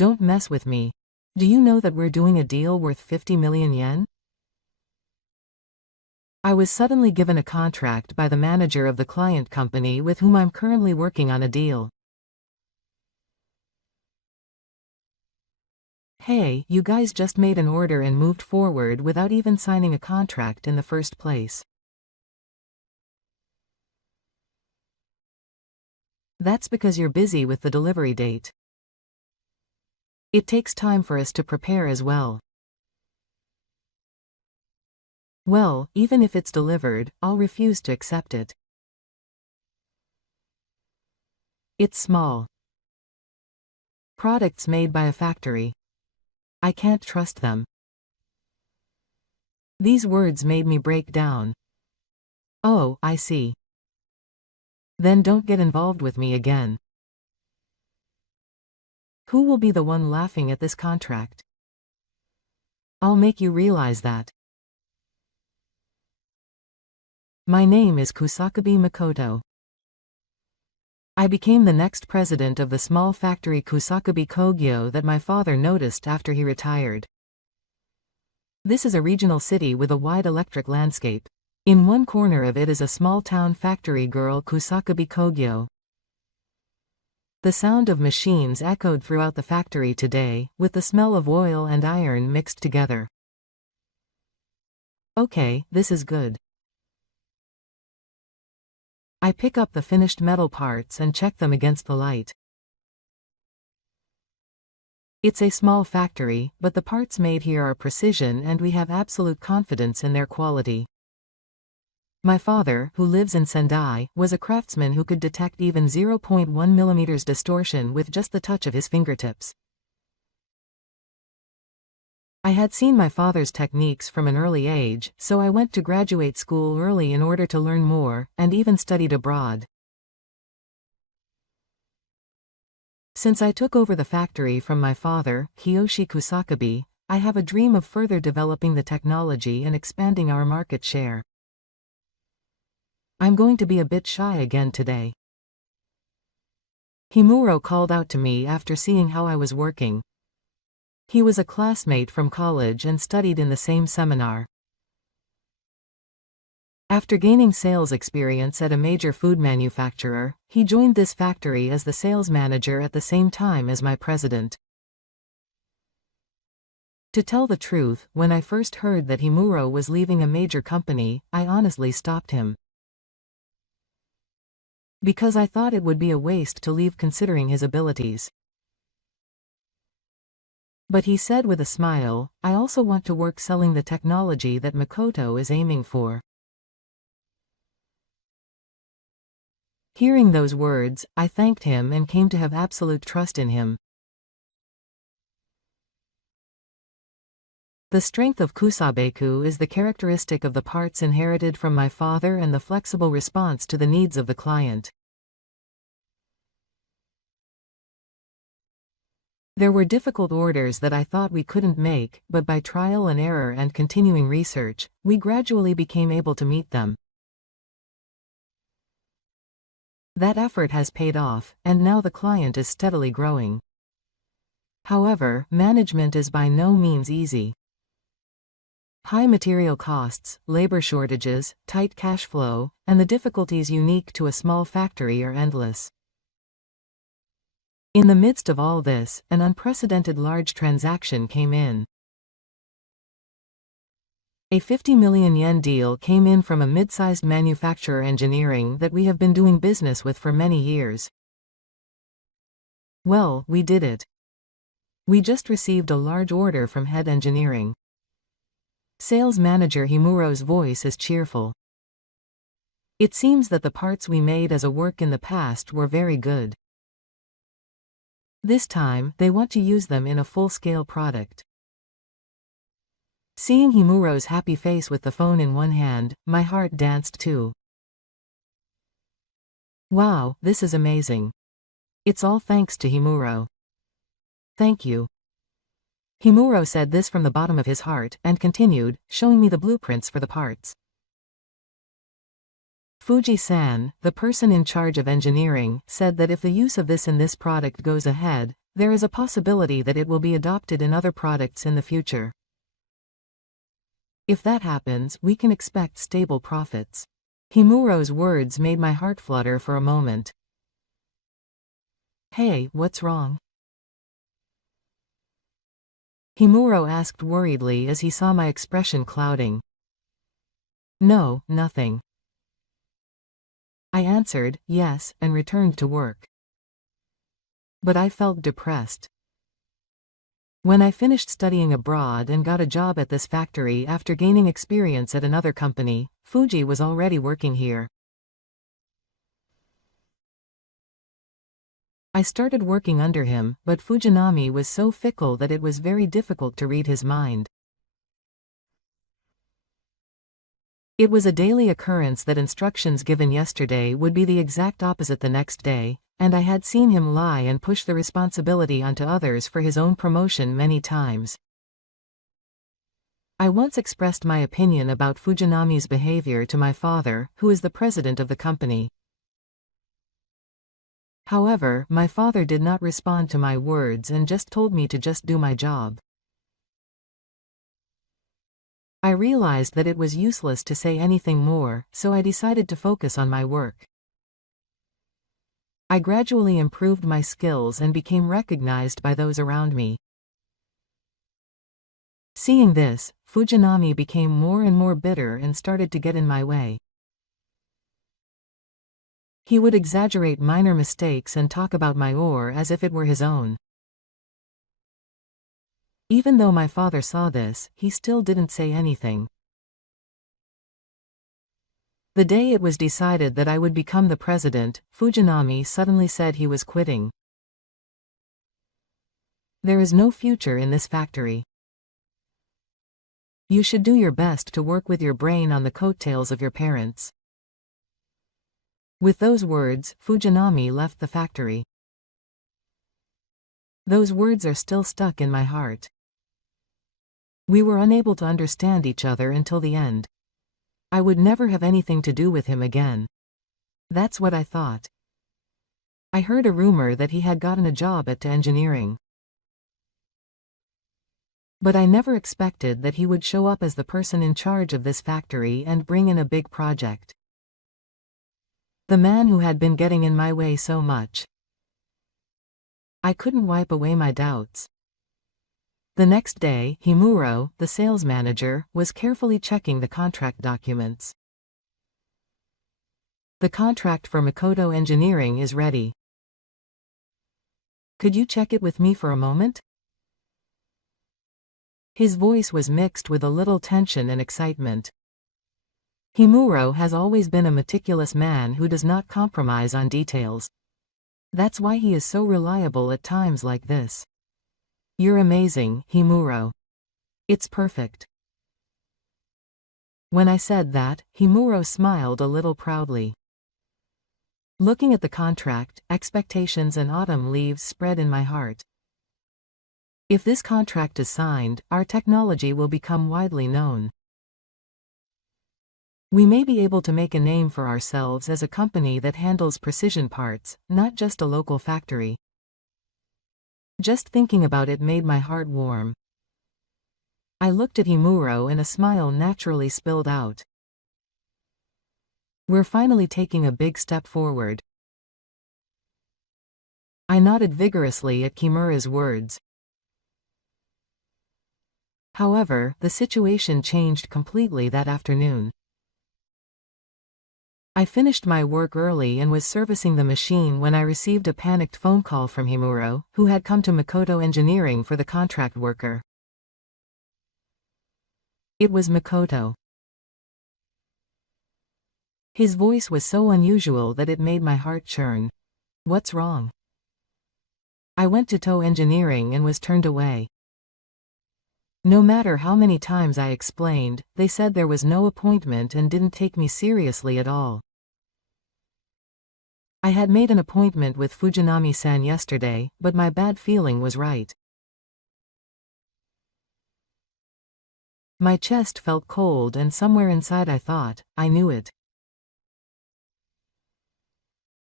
Don't mess with me. Do you know that we're doing a deal worth 50 million yen? I was suddenly given a contract by the manager of the client company with whom I'm currently working on a deal. Hey, you guys just made an order and moved forward without even signing a contract in the first place. That's because you're busy with the delivery date. It takes time for us to prepare as well. Well, even if it's delivered, I'll refuse to accept it. It's small. Products made by a factory. I can't trust them. These words made me break down. Oh, I see. Then don't get involved with me again. Who will be the one laughing at this contract? I'll make you realize that. My name is Kusakabe Makoto. I became the next president of the small factory Kusakabe Kogyo that my father noticed after he retired. This is a regional city with a wide electric landscape. In one corner of it is a small-town factory girl Kusakabe Kogyo. The sound of machines echoed throughout the factory today, with the smell of oil and iron mixed together. Okay, this is good. I pick up the finished metal parts and check them against the light. It's a small factory, but the parts made here are precision and we have absolute confidence in their quality. My father, who lives in Sendai, was a craftsman who could detect even 0.1 mm distortion with just the touch of his fingertips. I had seen my father's techniques from an early age, so I went to graduate school early in order to learn more, and even studied abroad. Since I took over the factory from my father, Kiyoshi Kusakabe, I have a dream of further developing the technology and expanding our market share. I'm going to be a bit shy again today. Himuro called out to me after seeing how I was working. He was a classmate from college and studied in the same seminar. After gaining sales experience at a major food manufacturer, he joined this factory as the sales manager at the same time as my president. To tell the truth, when I first heard that Himuro was leaving a major company, I honestly stopped him. Because I thought it would be a waste to leave considering his abilities. But he said with a smile, I also want to work selling the technology that Makoto is aiming for. Hearing those words, I thanked him and came to have absolute trust in him. The strength of Kusabeku is the characteristic of the parts inherited from my father and the flexible response to the needs of the client. There were difficult orders that I thought we couldn't make, but by trial and error and continuing research, we gradually became able to meet them. That effort has paid off, and now the client is steadily growing. However, management is by no means easy. High material costs, labor shortages, tight cash flow, and the difficulties unique to a small factory are endless. In the midst of all this, an unprecedented large transaction came in. A 50 million yen deal came in from a mid-sized manufacturer engineering that we have been doing business with for many years. Well, we did it. We just received a large order from head engineering. Sales manager Himuro's voice is cheerful. It seems that the parts we made as a work in the past were very good. This time, they want to use them in a full-scale product. Seeing Himuro's happy face with the phone in one hand, my heart danced too. Wow, this is amazing. It's all thanks to Himuro. Thank you. Himuro said this from the bottom of his heart and continued, showing me the blueprints for the parts. Fuji-san, the person in charge of engineering, said that if the use of this in this product goes ahead, There is a possibility that it will be adopted in other products in the future. If that happens, we can expect stable profits. Himuro's words made my heart flutter for a moment. Hey, what's wrong? Himuro asked worriedly as he saw my expression clouding. No, nothing. I answered, yes, and returned to work. But I felt depressed. When I finished studying abroad and got a job at this factory after gaining experience at another company, Fuji was already working here. I started working under him, but Fujinami was so fickle that it was very difficult to read his mind. It was a daily occurrence that instructions given yesterday would be the exact opposite the next day, and I had seen him lie and push the responsibility onto others for his own promotion many times. I once expressed my opinion about Fujinami's behavior to my father, who is the president of the company. However, my father did not respond to my words and just told me to just do my job. I realized that it was useless to say anything more, so I decided to focus on my work. I gradually improved my skills and became recognized by those around me. Seeing this, Fujinami became more and more bitter and started to get in my way. He would exaggerate minor mistakes and talk about my ore as if it were his own. Even though my father saw this, he still didn't say anything. The day it was decided that I would become the president, Fujinami suddenly said he was quitting. There is no future in this factory. You should do your best to work with your brain on the coattails of your parents. With those words, Fujinami left the factory. Those words are still stuck in my heart. We were unable to understand each other until the end. I would never have anything to do with him again. That's what I thought. I heard a rumor that he had gotten a job at engineering. But I never expected that he would show up as the person in charge of this factory and bring in a big project. The man who had been getting in my way so much. I couldn't wipe away my doubts. The next day, Himuro, the sales manager, was carefully checking the contract documents. The contract for Makoto Engineering is ready. Could you check it with me for a moment? His voice was mixed with a little tension and excitement. Himuro has always been a meticulous man who does not compromise on details. That's why he is so reliable at times like this. You're amazing, Himuro. It's perfect. When I said that, Himuro smiled a little proudly. Looking at the contract, expectations and autumn leaves spread in my heart. If this contract is signed, our technology will become widely known. We may be able to make a name for ourselves as a company that handles precision parts, not just a local factory. Just thinking about it made my heart warm. I looked at Himuro and a smile naturally spilled out. We're finally taking a big step forward. I nodded vigorously at Kimura's words. However, the situation changed completely that afternoon. I finished my work early and was servicing the machine when I received a panicked phone call from Himuro, who had come to Makoto Engineering for the contract worker. It was Makoto. His voice was so unusual that it made my heart churn. What's wrong? I went to Toho Engineering and was turned away. No matter how many times I explained, they said there was no appointment and didn't take me seriously at all. I had made an appointment with Fujinami-san yesterday, but my bad feeling was right. My chest felt cold and somewhere inside I thought, I knew it.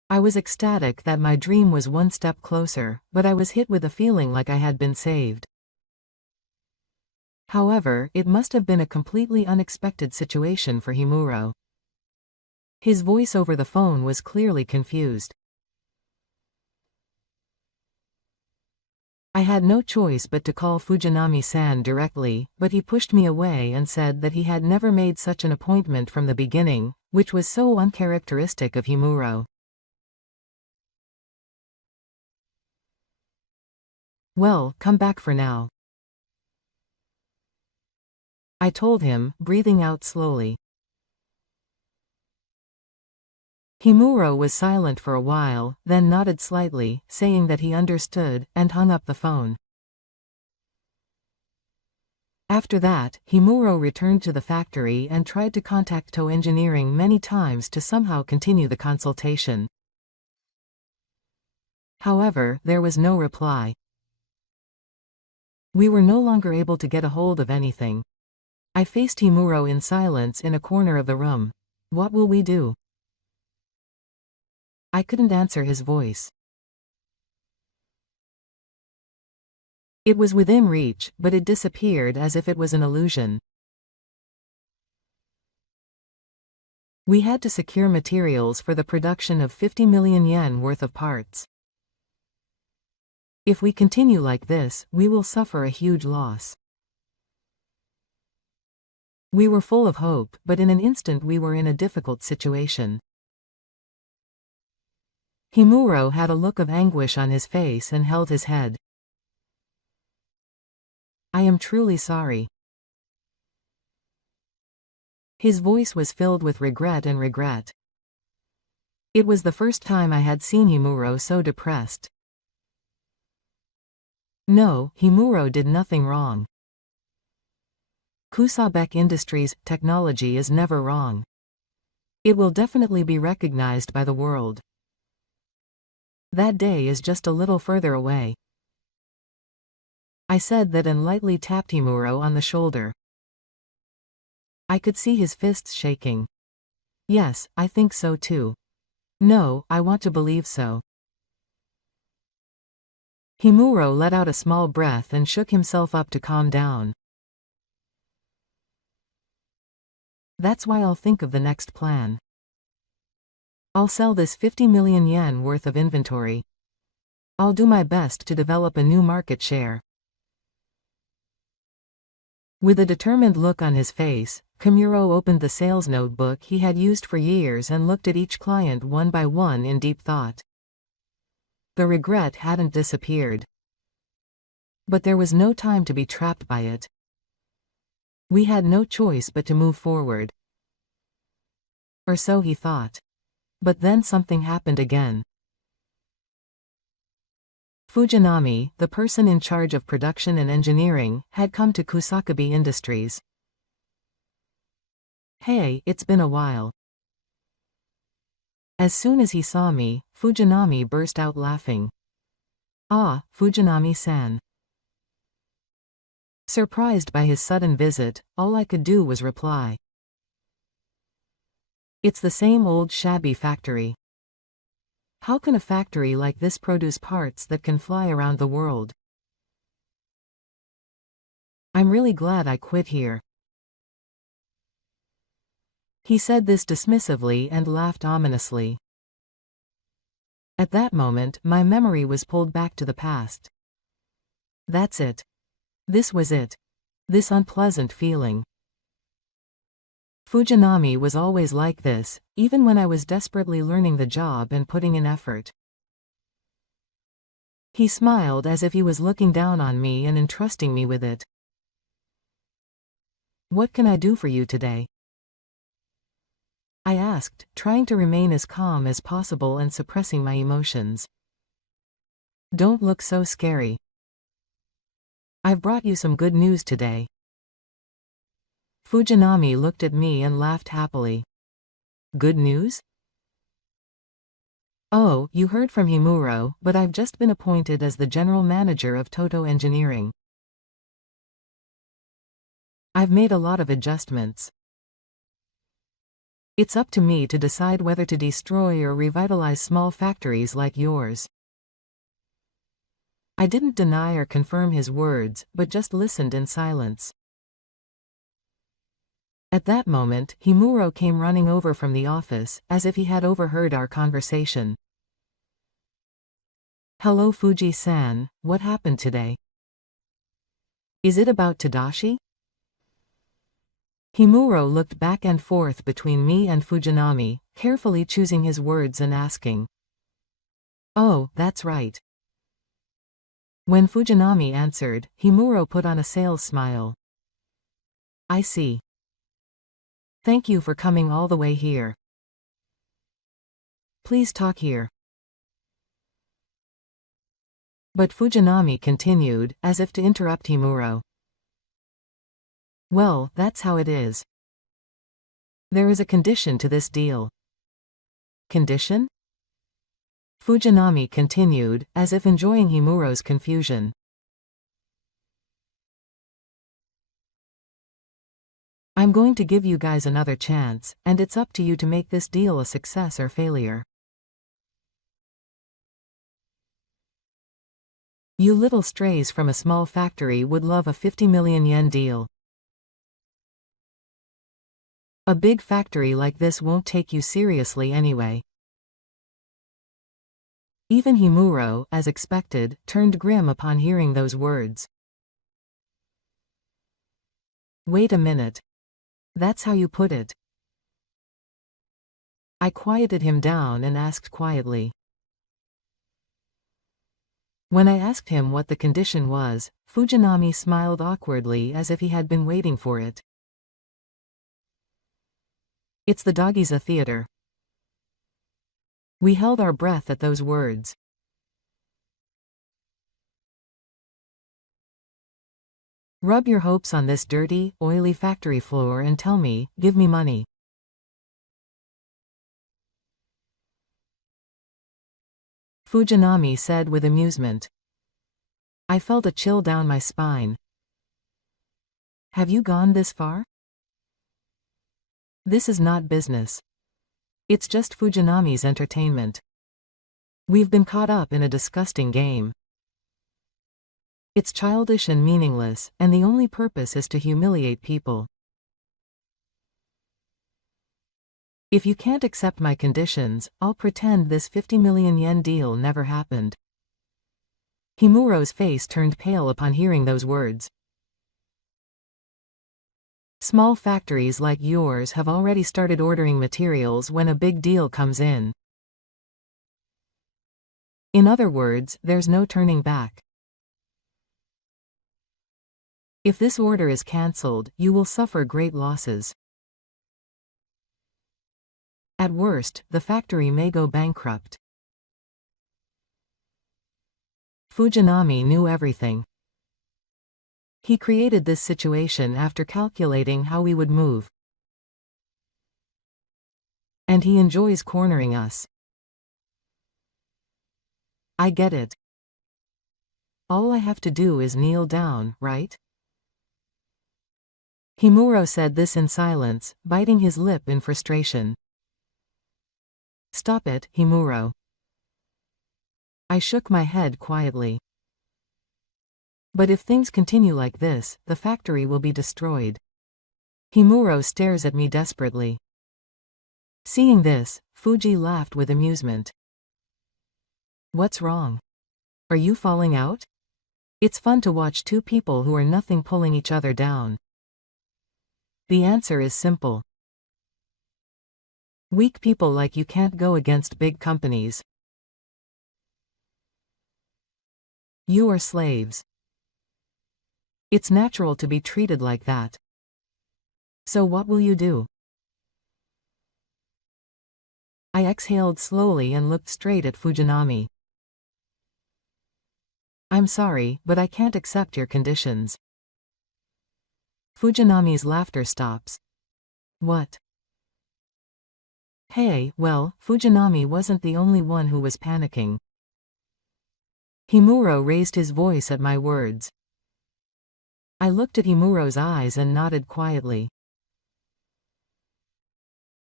I was ecstatic that my dream was one step closer, but I was hit with a feeling like I had been saved. However, it must have been a completely unexpected situation for Himuro. His voice over the phone was clearly confused. I had no choice but to call Fujinami-san directly, but he pushed me away and said that he had never made such an appointment from the beginning, which was so uncharacteristic of Himuro. Well, come back for now, I told him, breathing out slowly. Himuro was silent for a while, then nodded slightly, saying that he understood, and hung up the phone. After that, Himuro returned to the factory and tried to contact TO Engineering many times to somehow continue the consultation. However, there was no reply. We were no longer able to get a hold of anything. I faced Himuro in silence in a corner of the room. What will we do? I couldn't answer his voice. It was within reach, but it disappeared as if it was an illusion. We had to secure materials for the production of 50 million yen worth of parts. If we continue like this, we will suffer a huge loss. We were full of hope, but in an instant we were in a difficult situation. Himuro had a look of anguish on his face and held his head. I am truly sorry. His voice was filled with regret and regret. It was the first time I had seen Himuro so depressed. No, Himuro did nothing wrong. Kusabek Industries' technology is never wrong. It will definitely be recognized by the world. That day is just a little further away. I said that and lightly tapped Himuro on the shoulder. I could see his fists shaking. Yes, I think so too. No, I want to believe so. Himuro let out a small breath and shook himself up to calm down. That's why I'll think of the next plan. I'll sell this 50 million yen worth of inventory. I'll do my best to develop a new market share. With a determined look on his face, Kimuro opened the sales notebook he had used for years and looked at each client one by one in deep thought. The regret hadn't disappeared. But there was no time to be trapped by it. We had no choice but to move forward. Or so he thought. But then something happened again. Fujinami, the person in charge of production and engineering, had come to Kusakabe Industries. Hey, it's been a while. As soon as he saw me, Fujinami burst out laughing. Ah, Fujinami-san. Surprised by his sudden visit, all I could do was reply. It's the same old shabby factory. How can a factory like this produce parts that can fly around the world? I'm really glad I quit here. He said this dismissively and laughed ominously. At that moment, my memory was pulled back to the past. That's it. This was it. This unpleasant feeling. Fujinami was always like this, even when I was desperately learning the job and putting in effort. He smiled as if he was looking down on me and entrusting me with it. What can I do for you today? I asked, trying to remain as calm as possible and suppressing my emotions. Don't look so scary. I've brought you some good news today. Fujinami looked at me and laughed happily. Good news? Oh, you heard from Himuro, but I've just been appointed as the general manager of TO Engineering. I've made a lot of adjustments. It's up to me to decide whether to destroy or revitalize small factories like yours. I didn't deny or confirm his words, but just listened in silence. At that moment, Himuro came running over from the office, as if he had overheard our conversation. Hello Fuji-san, what happened today? Is it about Tadashi? Himuro looked back and forth between me and Fujinami, carefully choosing his words and asking. Oh, that's right. When Fujinami answered, Himuro put on a sales smile. I see. Thank you for coming all the way here. Please talk here. But Fujinami continued, as if to interrupt Himuro. Well, that's how it is. There is a condition to this deal. Condition? Fujinami continued, as if enjoying Himuro's confusion. I'm going to give you guys another chance, and it's up to you to make this deal a success or failure. You little strays from a small factory would love a 50 million yen deal. A big factory like this won't take you seriously anyway. Even Himuro, as expected, turned grim upon hearing those words. Wait a minute. That's how you put it? I quieted him down and asked quietly. When I asked him what the condition was, Fujinami smiled awkwardly as if he had been waiting for it. It's the Dogiza Theater. We held our breath at those words. Rub your hopes on this dirty, oily factory floor and tell me, give me money. Fujinami said with amusement. I felt a chill down my spine. Have you gone this far? This is not business. It's just Fujinami's entertainment. We've been caught up in a disgusting game. It's childish and meaningless, and the only purpose is to humiliate people. If you can't accept my conditions, I'll pretend this 50 million yen deal never happened. Himuro's face turned pale upon hearing those words. Small factories like yours have already started ordering materials when a big deal comes in. In other words, there's no turning back. If this order is cancelled, you will suffer great losses. At worst, the factory may go bankrupt. Fujinami knew everything. He created this situation after calculating how we would move. And he enjoys cornering us. I get it. All I have to do is kneel down, right? Himuro said this in silence, biting his lip in frustration. Stop it, Himuro. I shook my head quietly. But if things continue like this, the factory will be destroyed. Himuro stares at me desperately. Seeing this, Fuji laughed with amusement. What's wrong? Are you falling out? It's fun to watch two people who are nothing pulling each other down. The answer is simple. Weak people like you can't go against big companies. You are slaves. It's natural to be treated like that. So what will you do? I exhaled slowly and looked straight at Fujinami. I'm sorry, but I can't accept your conditions. Fujinami's laughter stops. What? Hey, well, Fujinami wasn't the only one who was panicking. Himuro raised his voice at my words. I looked at Himuro's eyes and nodded quietly.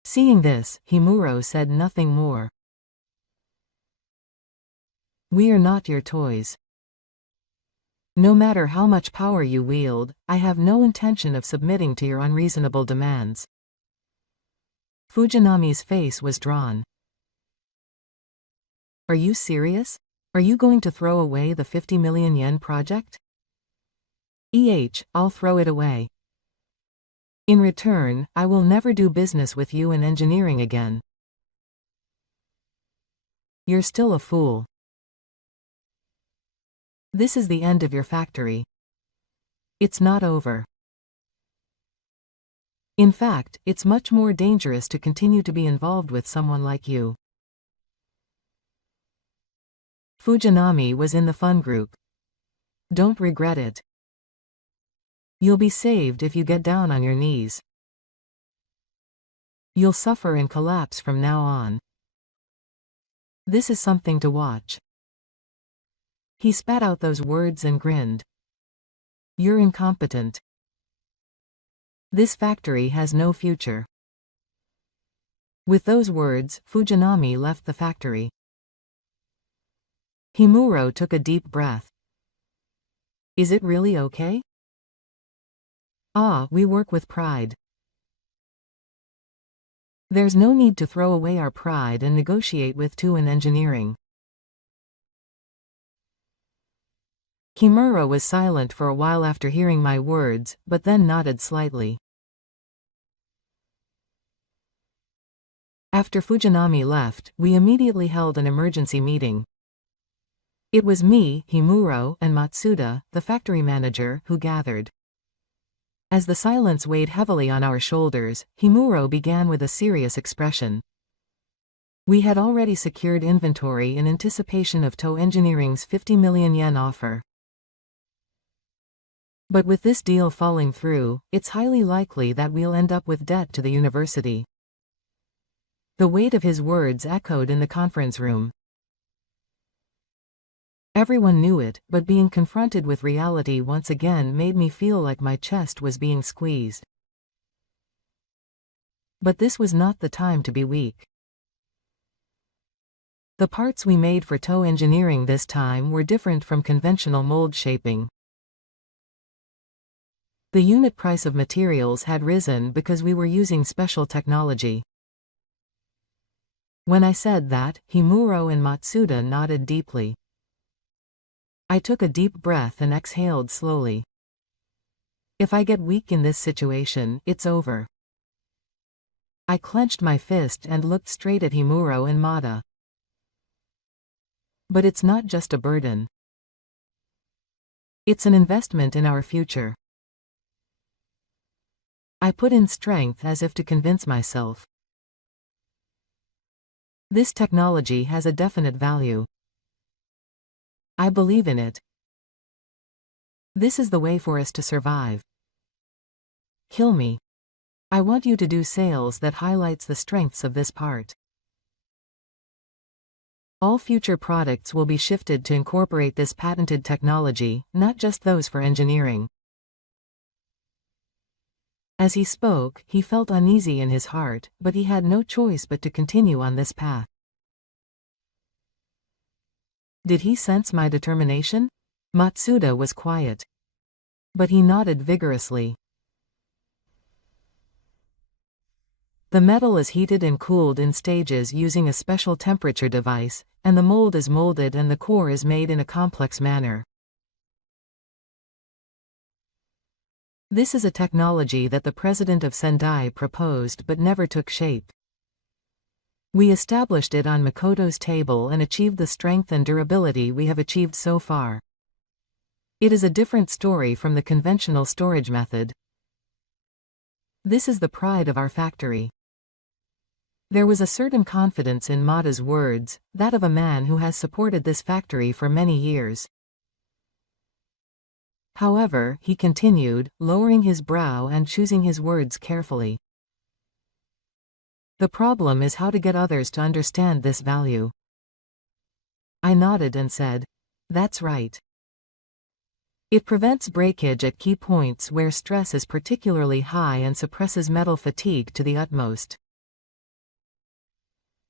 Seeing this, Himuro said nothing more. We are not your toys. No matter how much power you wield, I have no intention of submitting to your unreasonable demands. Fujinami's face was drawn. Are you serious? Are you going to throw away the 50 million yen project? I'll throw it away. In return, I will never do business with you in engineering again. You're still a fool. This is the end of your factory. It's not over. In fact, it's much more dangerous to continue to be involved with someone like you. Fujinami was in the fun group. Don't regret it. You'll be saved if you get down on your knees. You'll suffer and collapse from now on. This is something to watch. He spat out those words and grinned. You're incompetent. This factory has no future. With those words, Fujinami left the factory. Himuro took a deep breath. Is it really okay? We work with pride. There's no need to throw away our pride and negotiate with two in engineering. Himuro was silent for a while after hearing my words, but then nodded slightly. After Fujinami left, we immediately held an emergency meeting. It was me, Himuro, and Matsuda, the factory manager, who gathered. As the silence weighed heavily on our shoulders, Himuro began with a serious expression. We had already secured inventory in anticipation of TO Engineering's 50 million yen offer. But with this deal falling through, it's highly likely that we'll end up with debt to the university. The weight of his words echoed in the conference room. Everyone knew it, but being confronted with reality once again made me feel like my chest was being squeezed. But this was not the time to be weak. The parts we made for TO Engineering this time were different from conventional mold shaping. The unit price of materials had risen because we were using special technology. When I said that, Himuro and Matsuda nodded deeply. I took a deep breath and exhaled slowly. If I get weak in this situation, it's over. I clenched my fist and looked straight at Himuro and Mata. But it's not just a burden. It's an investment in our future. I put in strength as if to convince myself. This technology has a definite value. I believe in it. This is the way for us to survive. Kill me. I want you to do sales that highlights the strengths of this part. All future products will be shifted to incorporate this patented technology, not just those for engineering. As he spoke, he felt uneasy in his heart, but he had no choice but to continue on this path. Did he sense my determination? Matsuda was quiet. But he nodded vigorously. The metal is heated and cooled in stages using a special temperature device, and the mold is molded and the core is made in a complex manner. This is a technology that the president of Sendai proposed but never took shape. We established it on Makoto's table and achieved the strength and durability we have achieved so far. It is a different story from the conventional storage method. This is the pride of our factory. There was a certain confidence in Mata's words, that of a man who has supported this factory for many years. However, he continued, lowering his brow and choosing his words carefully. The problem is how to get others to understand this value. I nodded and said, that's right. It prevents breakage at key points where stress is particularly high and suppresses metal fatigue to the utmost.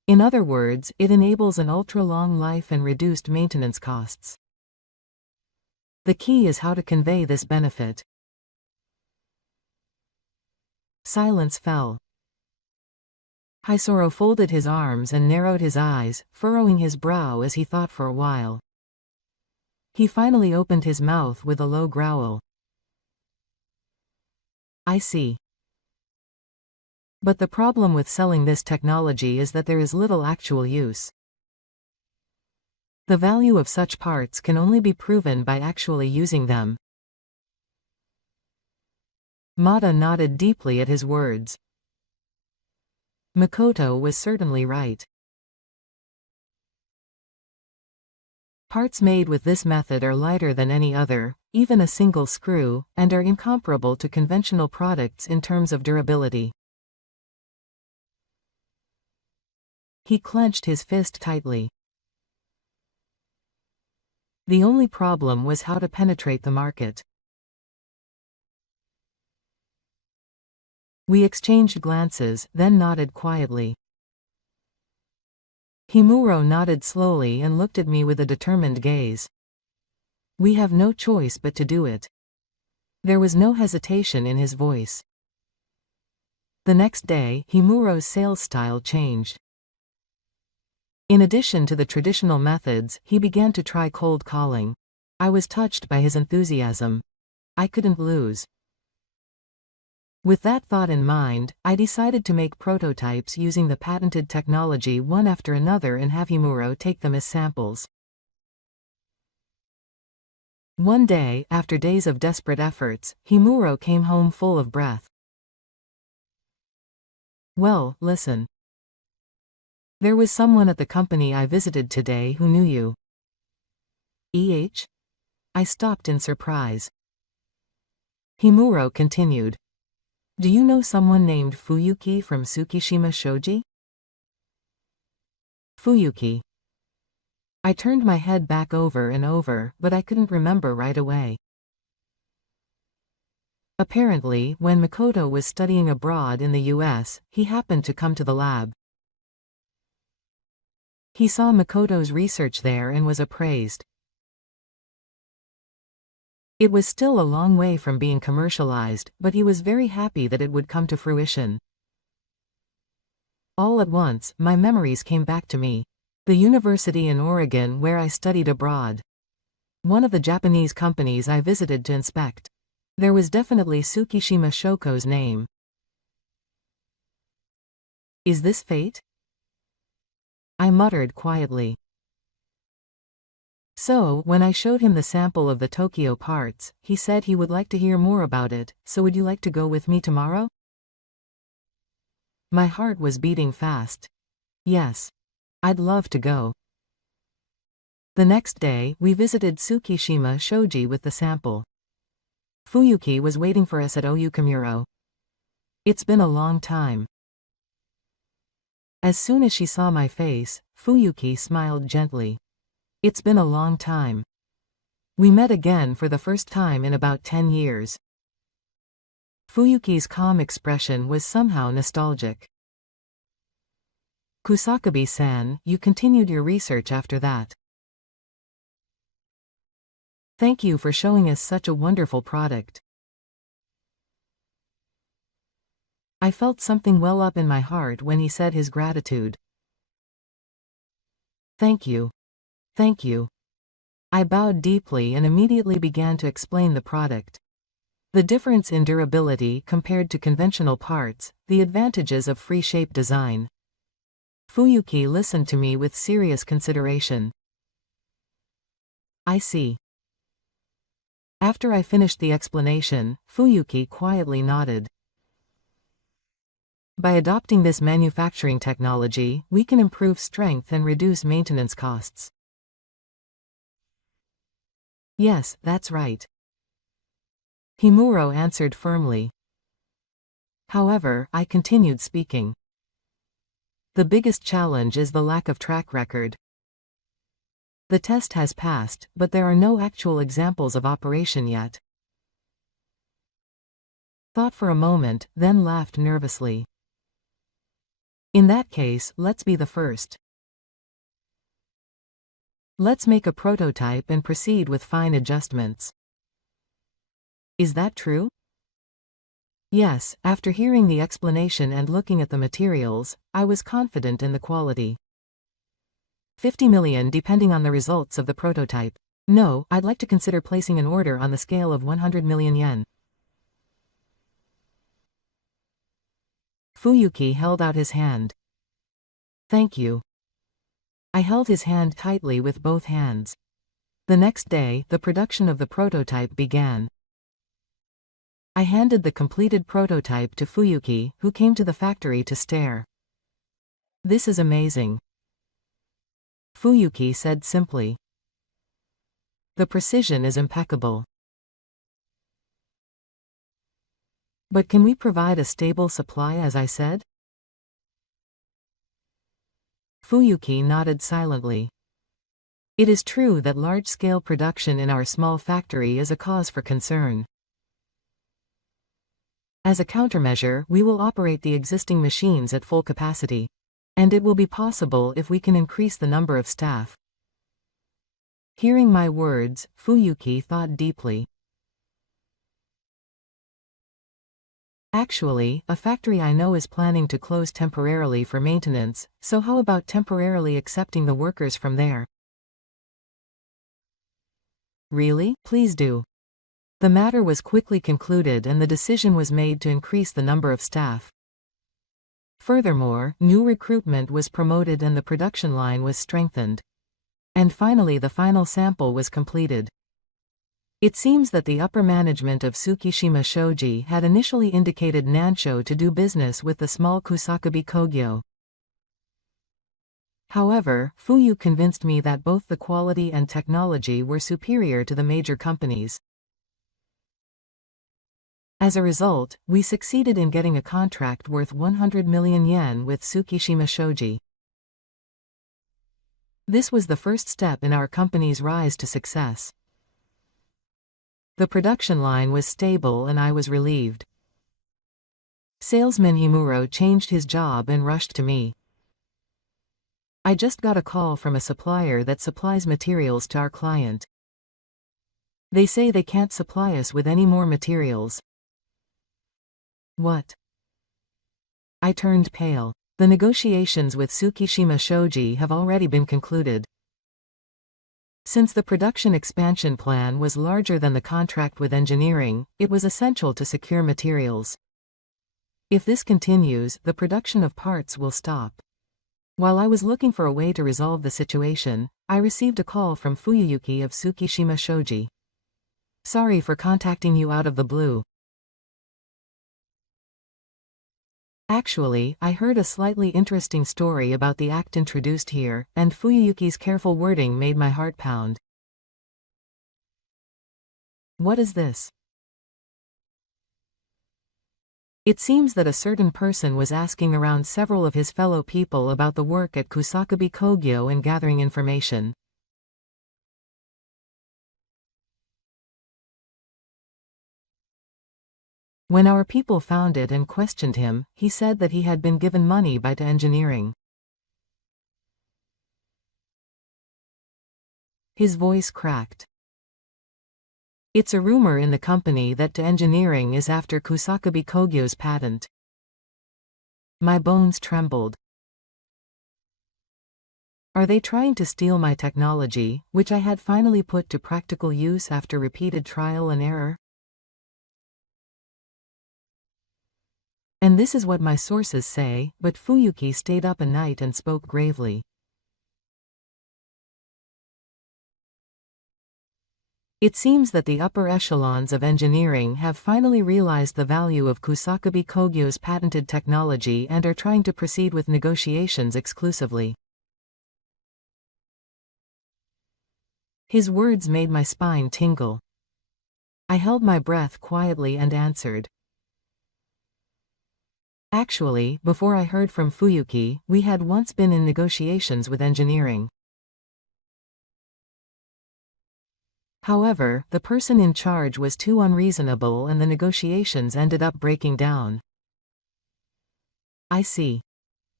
In other words, it enables an ultra-long life and reduced maintenance costs. The key is how to convey this benefit. Silence fell. Hisoro folded his arms and narrowed his eyes, furrowing his brow as he thought for a while. He finally opened his mouth with a low growl. I see. But the problem with selling this technology is that there is little actual use. The value of such parts can only be proven by actually using them. Mata nodded deeply at his words. Makoto was certainly right. Parts made with this method are lighter than any other, even a single screw, and are incomparable to conventional products in terms of durability. He clenched his fist tightly. The only problem was how to penetrate the market. We exchanged glances, then nodded quietly. Himuro nodded slowly and looked at me with a determined gaze. We have no choice but to do it. There was no hesitation in his voice. The next day, Himuro's sales style changed. In addition to the traditional methods, he began to try cold calling. I was touched by his enthusiasm. I couldn't lose. With that thought in mind, I decided to make prototypes using the patented technology one after another and have Himuro take them as samples. One day, after days of desperate efforts, Himuro came home full of breath. Well, listen. There was someone at the company I visited today who knew you. I stopped in surprise. Himuro continued. Do you know someone named Fuyuki from Tsukishima Shoji? Fuyuki. I turned my head back over and over, but I couldn't remember right away. Apparently, when Makoto was studying abroad in the US, he happened to come to the lab. He saw Makoto's research there and was appraised. It was still a long way from being commercialized, but he was very happy that it would come to fruition. All at once, my memories came back to me. The university in Oregon where I studied abroad. One of the Japanese companies I visited to inspect. There was definitely Tsukishima Shoko's name. Is this fate? I muttered quietly. So, when I showed him the sample of the Tokyo parts, he said he would like to hear more about it, so would you like to go with me tomorrow? My heart was beating fast. Yes. I'd love to go. The next day, we visited Tsukishima Shoji with the sample. Fuyuki was waiting for us at Oyukamuro. It's been a long time. As soon as she saw my face, Fuyuki smiled gently. It's been a long time. We met again for the first time in about 10 years. Fuyuki's calm expression was somehow nostalgic. Kusakabe-san, you continued your research after that. Thank you for showing us such a wonderful product. I felt something well up in my heart when he said his gratitude. Thank you. Thank you. I bowed deeply and immediately began to explain the product. The difference in durability compared to conventional parts, the advantages of free shape design. Fuyuki listened to me with serious consideration. I see. After I finished the explanation, Fuyuki quietly nodded. By adopting this manufacturing technology, we can improve strength and reduce maintenance costs. Yes, that's right. Himuro answered firmly. However, I continued speaking. The biggest challenge is the lack of track record. The test has passed, but there are no actual examples of operation yet. Thought for a moment, then laughed nervously. In that case, let's be the first. Let's make a prototype and proceed with fine adjustments. Is that true? Yes, after hearing the explanation and looking at the materials, I was confident in the quality. 50 million depending on the results of the prototype. No, I'd like to consider placing an order on the scale of 100 million yen. Fuyuki held out his hand. Thank you. I held his hand tightly with both hands. The next day, the production of the prototype began. I handed the completed prototype to Fuyuki, who came to the factory to stare. This is amazing, Fuyuki said simply. The precision is impeccable. But can we provide a stable supply as I said? Fuyuki nodded silently. It is true that large-scale production in our small factory is a cause for concern. As a countermeasure, we will operate the existing machines at full capacity. And it will be possible if we can increase the number of staff. Hearing my words, Fuyuki thought deeply. Actually, a factory I know is planning to close temporarily for maintenance, so how about temporarily accepting the workers from there? Really? Please do. The matter was quickly concluded and the decision was made to increase the number of staff. Furthermore, new recruitment was promoted and the production line was strengthened. And finally the final sample was completed. It seems that the upper management of Tsukishima Shoji had initially indicated Nansho to do business with the small Kusakabe Kogyo. However, Fuyu convinced me that both the quality and technology were superior to the major companies. As a result, we succeeded in getting a contract worth 100 million yen with Tsukishima Shoji. This was the first step in our company's rise to success. The production line was stable and I was relieved. Salesman Himuro changed his job and rushed to me. I just got a call from a supplier that supplies materials to our client. They say they can't supply us with any more materials. What? I turned pale. The negotiations with Tsukishima Shoji have already been concluded. Since the production expansion plan was larger than the contract with engineering, it was essential to secure materials. If this continues, the production of parts will stop. While I was looking for a way to resolve the situation, I received a call from Fuyuki of Tsukishima Shoji. Sorry for contacting you out of the blue. Actually, I heard a slightly interesting story about the act introduced here, and Fuyuki's careful wording made my heart pound. What is this? It seems that a certain person was asking around several of his fellow people about the work at Kusakabe Kogyo and gathering information. When our people found it and questioned him, he said that he had been given money by to engineering. His voice cracked. It's a rumor in the company that to engineering is after Kusakabe Kogyo's patent. My bones trembled. Are they trying to steal my technology, which I had finally put to practical use after repeated trial and error? And this is what my sources say, but Fuyuki stayed up a night and spoke gravely. It seems that the upper echelons of engineering have finally realized the value of Kusakabe Kogyo's patented technology and are trying to proceed with negotiations exclusively. His words made my spine tingle. I held my breath quietly and answered. Actually, before I heard from Fuyuki, we had once been in negotiations with engineering. However, the person in charge was too unreasonable and the negotiations ended up breaking down. I see.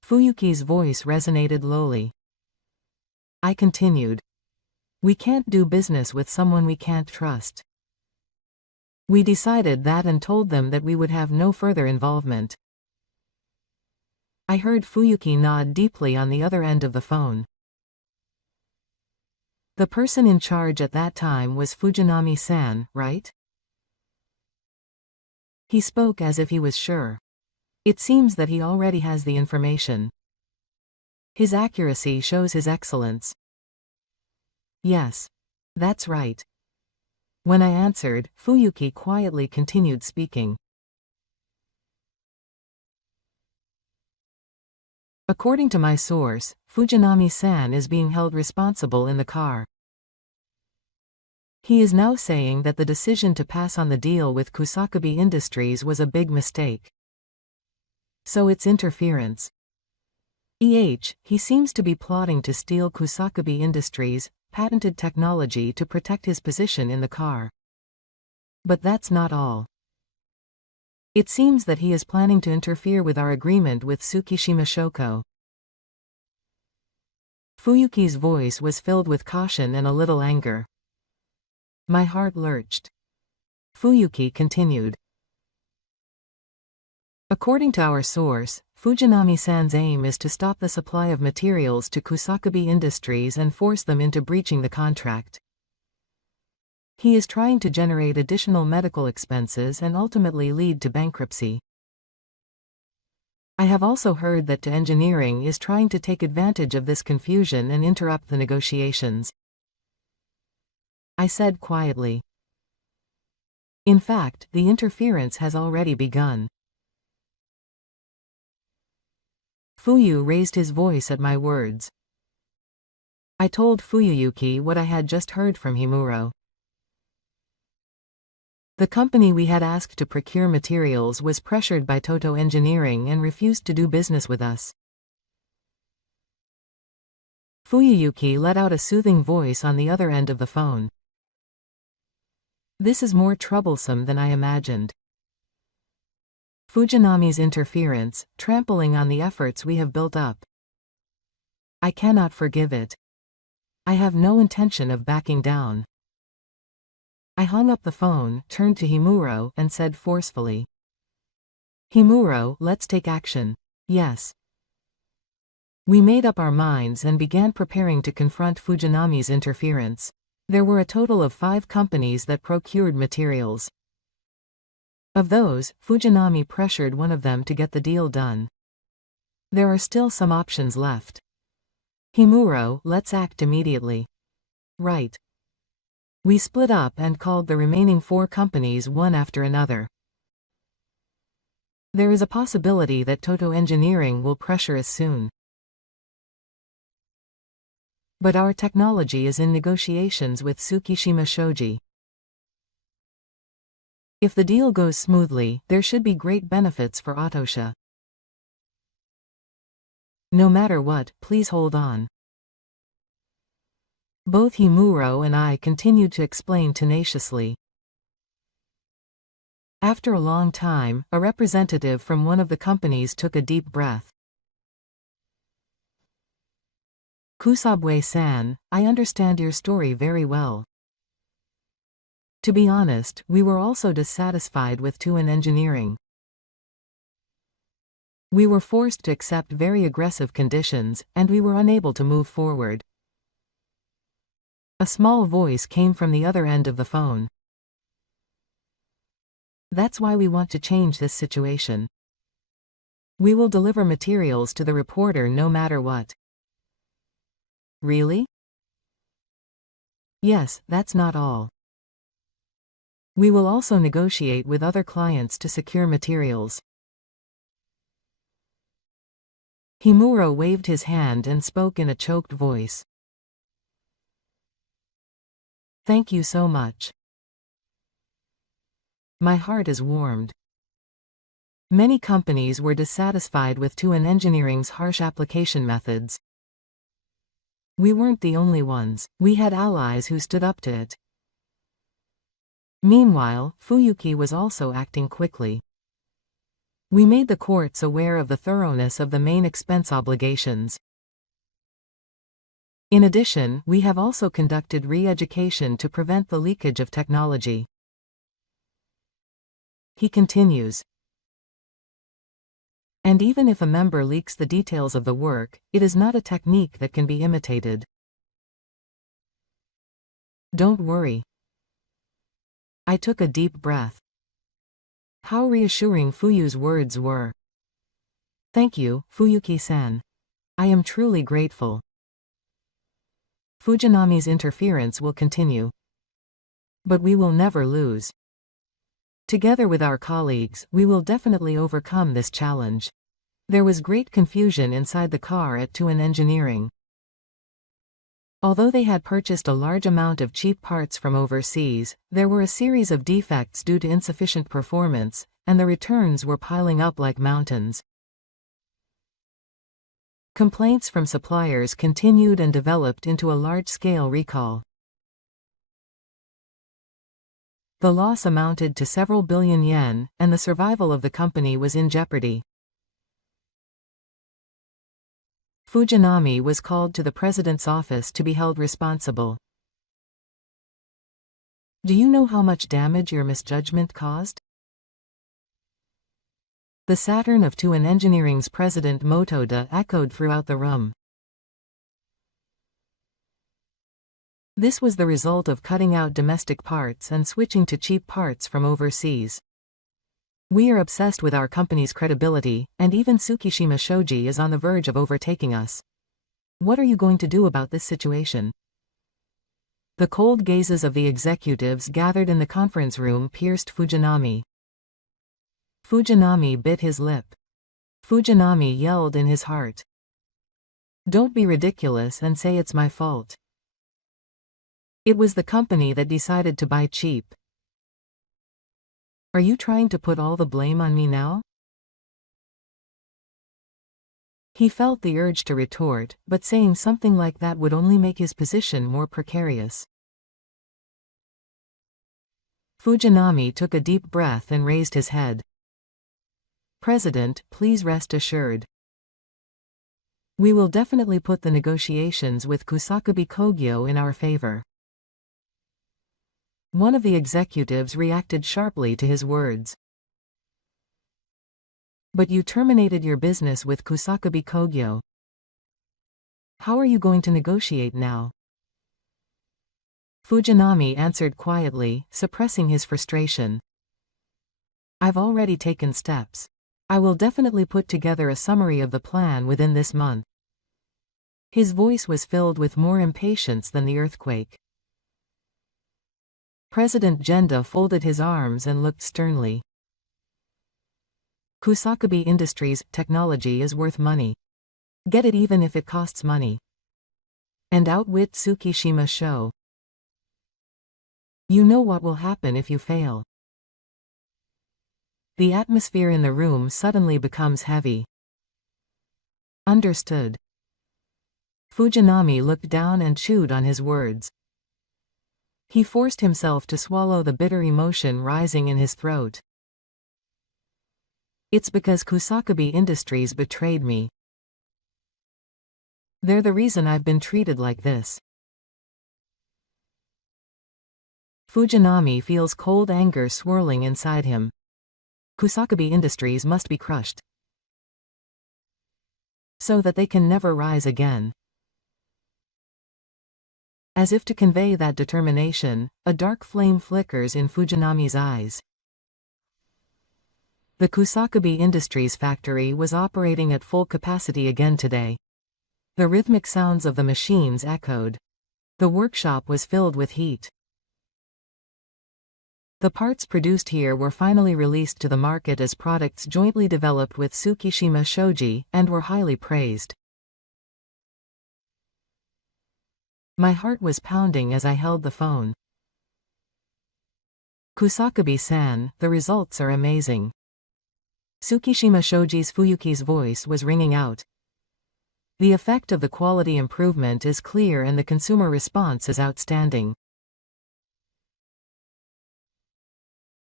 Fuyuki's voice resonated lowly. I continued. We can't do business with someone we can't trust. We decided that and told them that we would have no further involvement. I heard Fuyuki nod deeply on the other end of the phone. The person in charge at that time was Fujinami-san, right? He spoke as if he was sure. It seems that he already has the information. His accuracy shows his excellence. Yes. That's right. When I answered, Fuyuki quietly continued speaking. According to my source, Fujinami-san is being held responsible in the car. He is now saying that the decision to pass on the deal with Kusakubi Industries was a big mistake. So it's interference. He seems to be plotting to steal Kusakubi Industries' patented technology to protect his position in the car. But that's not all. It seems that he is planning to interfere with our agreement with Tsukishima Shoko. Fuyuki's voice was filled with caution and a little anger. My heart lurched. Fuyuki continued. According to our source, Fujinami-san's aim is to stop the supply of materials to Kusakubi Industries and force them into breaching the contract. He is trying to generate additional medical expenses and ultimately lead to bankruptcy. I have also heard that Engineering is trying to take advantage of this confusion and interrupt the negotiations. I said quietly. In fact, the interference has already begun. Fuyu raised his voice at my words. I told Fuyuki what I had just heard from Himuro. The company we had asked to procure materials was pressured by Toto Engineering and refused to do business with us. Fuyuki let out a soothing voice on the other end of the phone. This is more troublesome than I imagined. Fujinami's interference, trampling on the efforts we have built up. I cannot forgive it. I have no intention of backing down. I hung up the phone, turned to Himuro, and said forcefully. Himuro, let's take action. Yes. We made up our minds and began preparing to confront Fujinami's interference. There were a total of 5 companies that procured materials. Of those, Fujinami pressured one of them to get the deal done. There are still some options left. Himuro, let's act immediately. Right. We split up and called the remaining 4 companies one after another. There is a possibility that Toto Engineering will pressure us soon. But our technology is in negotiations with Tsukishima Shoji. If the deal goes smoothly, there should be great benefits for Autosha. No matter what, please hold on. Both Himuro and I continued to explain tenaciously. After a long time, a representative from one of the companies took a deep breath. Kusabue-san, I understand your story very well. To be honest, we were also dissatisfied with Toon Engineering. We were forced to accept very aggressive conditions, and we were unable to move forward. A small voice came from the other end of the phone. That's why we want to change this situation. We will deliver materials to the reporter no matter what. Really? Yes, that's not all. We will also negotiate with other clients to secure materials. Himuro waved his hand and spoke in a choked voice. Thank you so much. My heart is warmed. Many companies were dissatisfied with Toon Engineering's harsh application methods. We weren't the only ones. We had allies who stood up to it. Meanwhile, Fuyuki was also acting quickly. We made the courts aware of the thoroughness of the main expense obligations. In addition, we have also conducted re-education to prevent the leakage of technology. He continues. And even if a member leaks the details of the work, it is not a technique that can be imitated. Don't worry. I took a deep breath. How reassuring Fuyu's words were. Thank you, Fuyuki-san. I am truly grateful. Fujinami's interference will continue. But we will never lose. Together with our colleagues, we will definitely overcome this challenge. There was great confusion inside the car at Tuan Engineering. Although they had purchased a large amount of cheap parts from overseas, there were a series of defects due to insufficient performance, and the returns were piling up like mountains. Complaints from suppliers continued and developed into a large-scale recall. The loss amounted to several billion yen, and the survival of the company was in jeopardy. Fujinami was called to the president's office to be held responsible. Do you know how much damage your misjudgment caused? The Saturn of Tuan Engineering's president Motoda echoed throughout the room. This was the result of cutting out domestic parts and switching to cheap parts from overseas. We are obsessed with our company's credibility, and even Tsukishima Shoji is on the verge of overtaking us. What are you going to do about this situation? The cold gazes of the executives gathered in the conference room pierced Fujinami. Fujinami bit his lip. Fujinami yelled in his heart. Don't be ridiculous and say it's my fault. It was the company that decided to buy cheap. Are you trying to put all the blame on me now? He felt the urge to retort, but saying something like that would only make his position more precarious. Fujinami took a deep breath and raised his head. President, please rest assured. We will definitely put the negotiations with Kusakubi Kogyo in our favor. One of the executives reacted sharply to his words. But you terminated your business with Kusakubi Kogyo. How are you going to negotiate now? Fujinami answered quietly, suppressing his frustration. I've already taken steps. I will definitely put together a summary of the plan within this month. His voice was filled with more impatience than the earthquake. President Genda folded his arms and looked sternly. Kusakubi Industries' technology is worth money. Get it even if it costs money. And outwit Tsukishima Sho. You know what will happen if you fail. The atmosphere in the room suddenly becomes heavy. Understood. Fujinami looked down and chewed on his words. He forced himself to swallow the bitter emotion rising in his throat. It's because Kusakubi Industries betrayed me. They're the reason I've been treated like this. Fujinami feels cold anger swirling inside him. Kusakubi Industries must be crushed, so that they can never rise again. As if to convey that determination, a dark flame flickers in Fujinami's eyes. The Kusakubi Industries factory was operating at full capacity again today. The rhythmic sounds of the machines echoed. The workshop was filled with heat. The parts produced here were finally released to the market as products jointly developed with Tsukishima Shoji, and were highly praised. My heart was pounding as I held the phone. Kusakubi-san, the results are amazing. Tsukishima Shoji's Fuyuki's voice was ringing out. The effect of the quality improvement is clear and the consumer response is outstanding.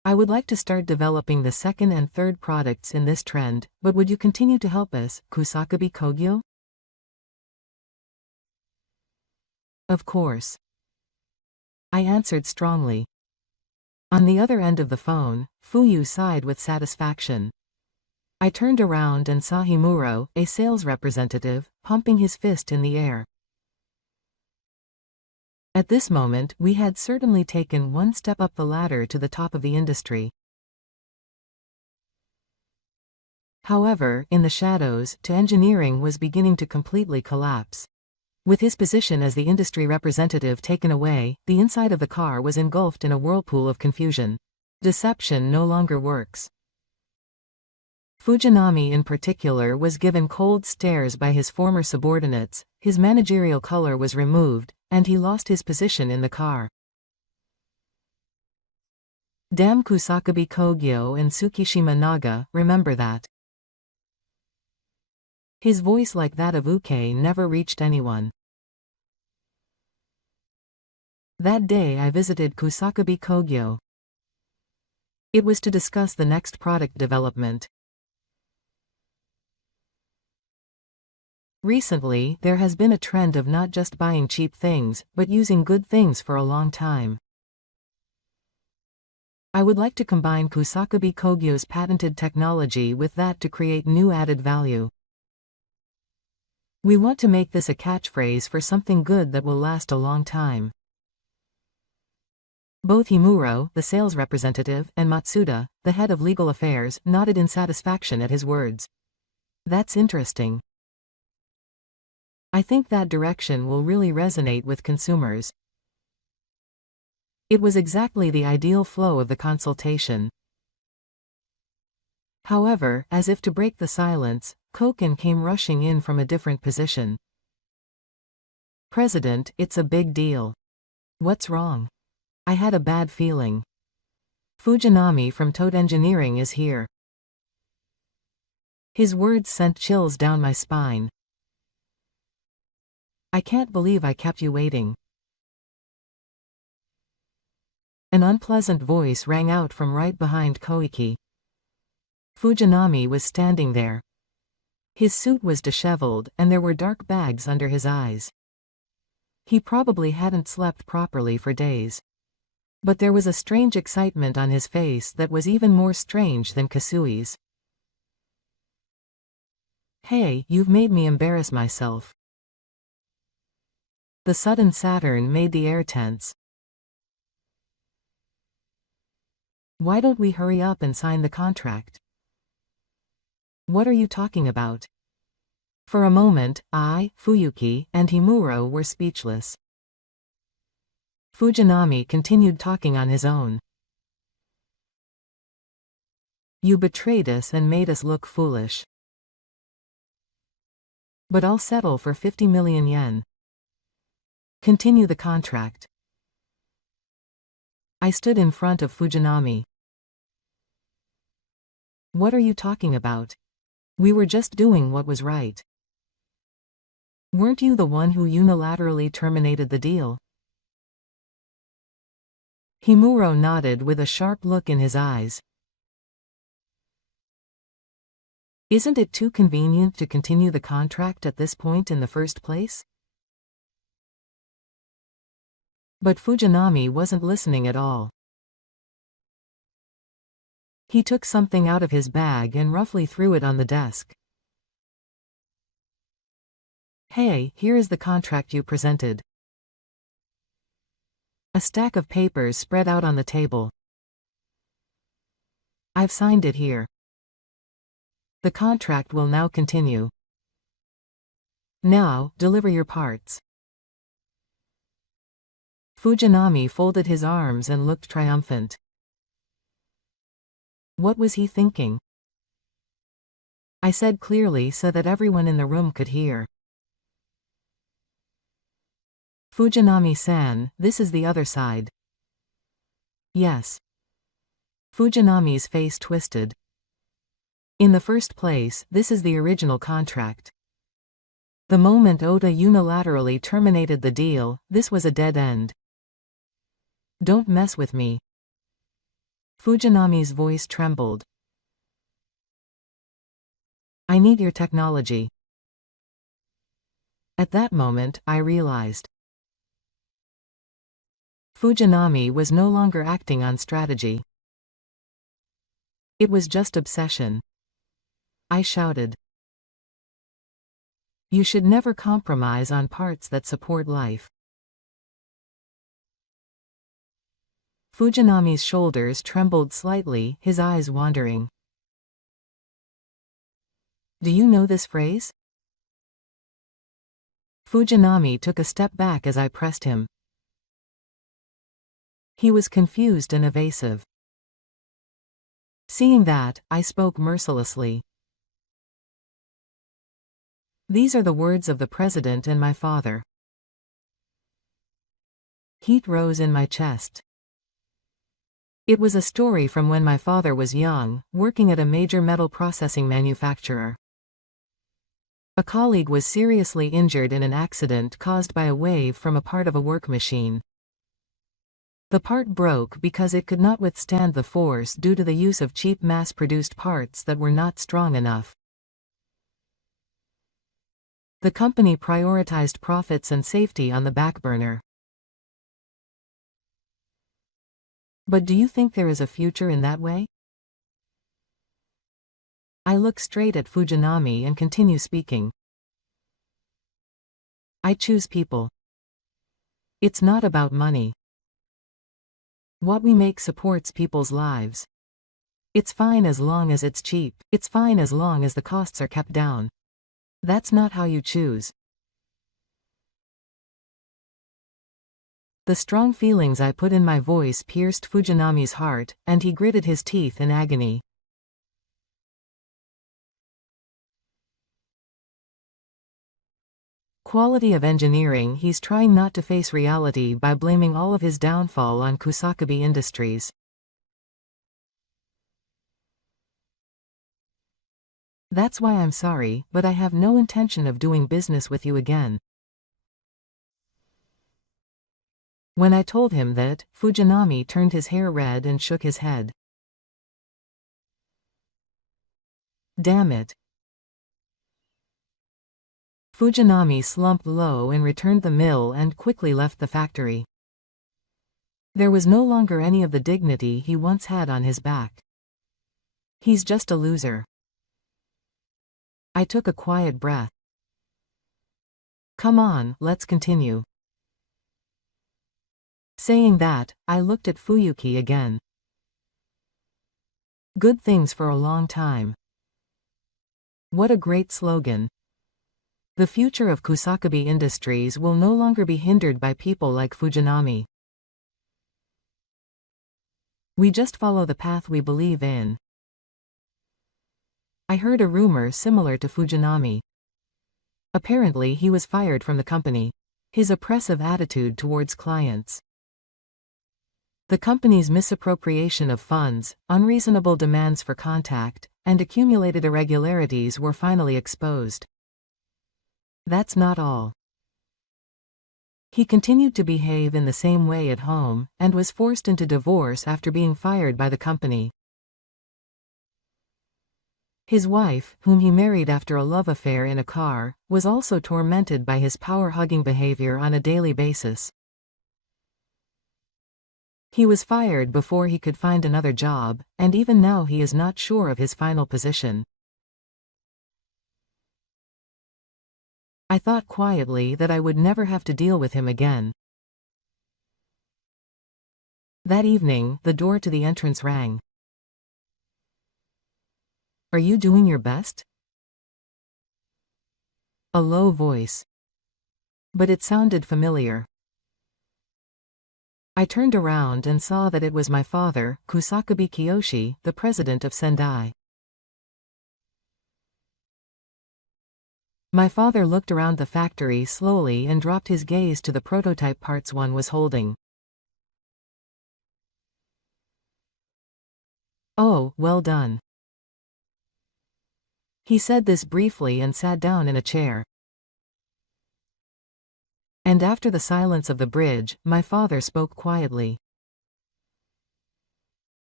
I would like to start developing the second and third products in this trend, but would you continue to help us, Kusakubi Kogyo? Of course. I answered strongly. On the other end of the phone, Fuyu sighed with satisfaction. I turned around and saw Himuro, a sales representative, pumping his fist in the air. At this moment, we had certainly taken one step up the ladder to the top of the industry. However, in the shadows, to engineering was beginning to completely collapse. With his position as the industry representative taken away, the inside of the car was engulfed in a whirlpool of confusion. Deception no longer works. Fujinami in particular was given cold stares by his former subordinates, his managerial color was removed, and he lost his position in the car. Damn Kusakubi Kogyo and Tsukishima Naga, remember that. His voice, like that of Uke, never reached anyone. That day I visited Kusakubi Kogyo. It was to discuss the next product development. Recently, there has been a trend of not just buying cheap things, but using good things for a long time. I would like to combine Kusakubi Kogyo's patented technology with that to create new added value. We want to make this a catchphrase for something good that will last a long time. Both Himuro, the sales representative, and Matsuda, the head of legal affairs, nodded in satisfaction at his words. That's interesting. I think that direction will really resonate with consumers. It was exactly the ideal flow of the consultation. However, as if to break the silence, Koken came rushing in from a different position. President, it's a big deal. What's wrong? I had a bad feeling. Fujinami from Toad Engineering is here. His words sent chills down my spine. I can't believe I kept you waiting. An unpleasant voice rang out from right behind Koiki. Fujinami was standing there. His suit was disheveled, and there were dark bags under his eyes. He probably hadn't slept properly for days. But there was a strange excitement on his face that was even more strange than Kasui's. Hey, you've made me embarrass myself. The sudden Saturn made the air tense. Why don't we hurry up and sign the contract? What are you talking about? For a moment, I, Fuyuki, and Himuro were speechless. Fujinami continued talking on his own. You betrayed us and made us look foolish. But I'll settle for 50 million yen. Continue the contract. I stood in front of Fujinami. What are you talking about? We were just doing what was right. Weren't you the one who unilaterally terminated the deal? Himuro nodded with a sharp look in his eyes. Isn't it too convenient to continue the contract at this point in the first place? But Fujinami wasn't listening at all. He took something out of his bag and roughly threw it on the desk. Hey, here is the contract you presented. A stack of papers spread out on the table. I've signed it here. The contract will now continue. Now, deliver your parts. Fujinami folded his arms and looked triumphant. What was he thinking? I said clearly so that everyone in the room could hear. Fujinami-san, this is the other side. Yes. Fujinami's face twisted. In the first place, this is the original contract. The moment Ota unilaterally terminated the deal, this was a dead end. Don't mess with me. Fujinami's voice trembled. I need your technology. At that moment, I realized. Fujinami was no longer acting on strategy. It was just obsession. I shouted. You should never compromise on parts that support life. Fujinami's shoulders trembled slightly, his eyes wandering. Do you know this phrase? Fujinami took a step back as I pressed him. He was confused and evasive. Seeing that, I spoke mercilessly. These are the words of the president and my father. Heat rose in my chest. It was a story from when my father was young, working at a major metal processing manufacturer. A colleague was seriously injured in an accident caused by a wave from a part of a work machine. The part broke because it could not withstand the force due to the use of cheap mass-produced parts that were not strong enough. The company prioritized profits and safety on the back burner. But do you think there is a future in that way? I look straight at Fujinami and continue speaking. I choose people. It's not about money. What we make supports people's lives. It's fine as long as it's cheap. It's fine as long as the costs are kept down. That's not how you choose. The strong feelings I put in my voice pierced Fujinami's heart, and he gritted his teeth in agony. Quality of engineering. He's trying not to face reality by blaming all of his downfall on Kusakabe Industries. That's why I'm sorry, but I have no intention of doing business with you again. When I told him that, Fujinami turned his hair red and shook his head. Damn it. Fujinami slumped low and returned the mill and quickly left the factory. There was no longer any of the dignity he once had on his back. He's just a loser. I took a quiet breath. Come on, let's continue. Saying that, I looked at Fuyuki again. Good things for a long time. What a great slogan. The future of Kusakabe Industries will no longer be hindered by people like Fujinami. We just follow the path we believe in. I heard a rumor similar to Fujinami. Apparently he was fired from the company. His oppressive attitude towards clients. The company's misappropriation of funds, unreasonable demands for contact, and accumulated irregularities were finally exposed. That's not all. He continued to behave in the same way at home, and was forced into divorce after being fired by the company. His wife, whom he married after a love affair in a car, was also tormented by his power-hugging behavior on a daily basis. He was fired before he could find another job, and even now he is not sure of his final position. I thought quietly that I would never have to deal with him again. That evening, the door to the entrance rang. Are you doing your best? A low voice. But it sounded familiar. I turned around and saw that it was my father, Kusakabe Kiyoshi, the president of Sendai. My father looked around the factory slowly and dropped his gaze to the prototype parts one was holding. Oh, well done. He said this briefly and sat down in a chair. And after the silence of the bridge, my father spoke quietly.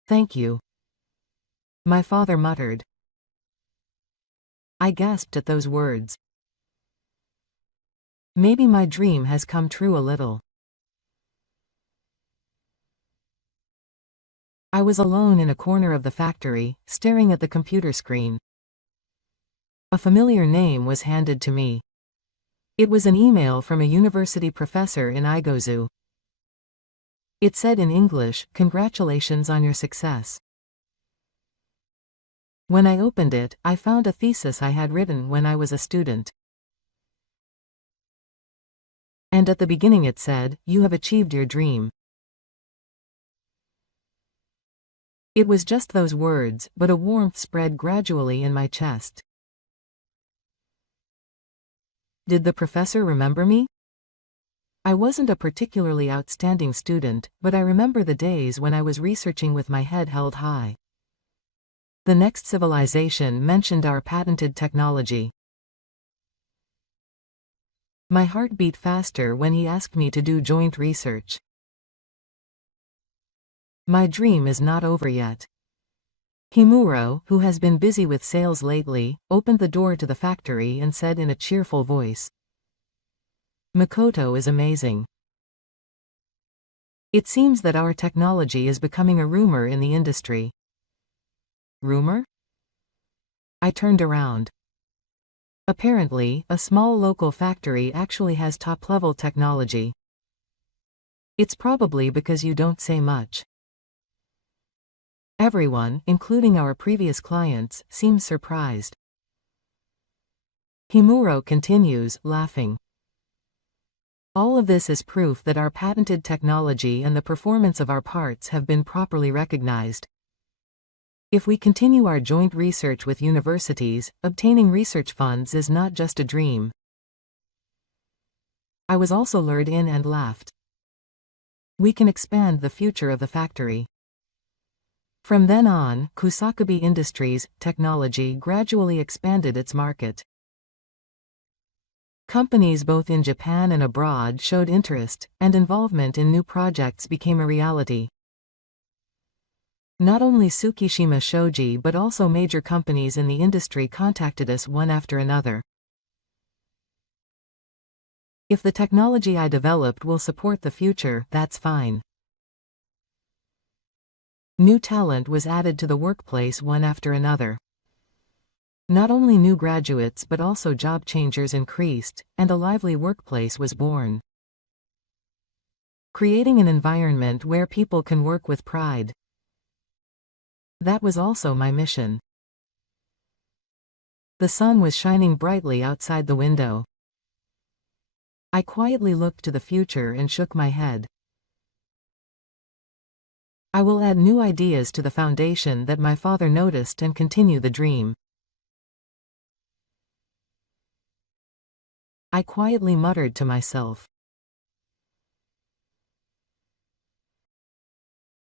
Thank you, my father muttered. I gasped at those words. Maybe my dream has come true a little. I was alone in a corner of the factory, staring at the computer screen. A familiar name was handed to me. It was an email from a university professor in Igozu. It said in English, "Congratulations on your success." When I opened it, I found a thesis I had written when I was a student. And at the beginning it said, "You have achieved your dream." It was just those words, but a warmth spread gradually in my chest. Did the professor remember me? I wasn't a particularly outstanding student, but I remember the days when I was researching with my head held high. The next civilization mentioned our patented technology. My heart beat faster when he asked me to do joint research. My dream is not over yet. Himuro, who has been busy with sales lately, opened the door to the factory and said in a cheerful voice, "Makoto is amazing. It seems that our technology is becoming a rumor in the industry." Rumor? I turned around. Apparently, a small local factory actually has top-level technology. It's probably because you don't say much. Everyone, including our previous clients, seems surprised. Himuro continues, laughing. All of this is proof that our patented technology and the performance of our parts have been properly recognized. If we continue our joint research with universities, obtaining research funds is not just a dream. I was also lured in and laughed. We can expand the future of the factory. From then on, Kusakubi Industries' technology gradually expanded its market. Companies both in Japan and abroad showed interest, and involvement in new projects became a reality. Not only Tsukishima Shoji but also major companies in the industry contacted us one after another. If the technology I developed will support the future, that's fine. New talent was added to the workplace one after another. Not only new graduates but also job changers increased, and a lively workplace was born. Creating an environment where people can work with pride. That was also my mission. The sun was shining brightly outside the window. I quietly looked to the future and shook my head. I will add new ideas to the foundation that my father noticed and continue the dream. I quietly muttered to myself.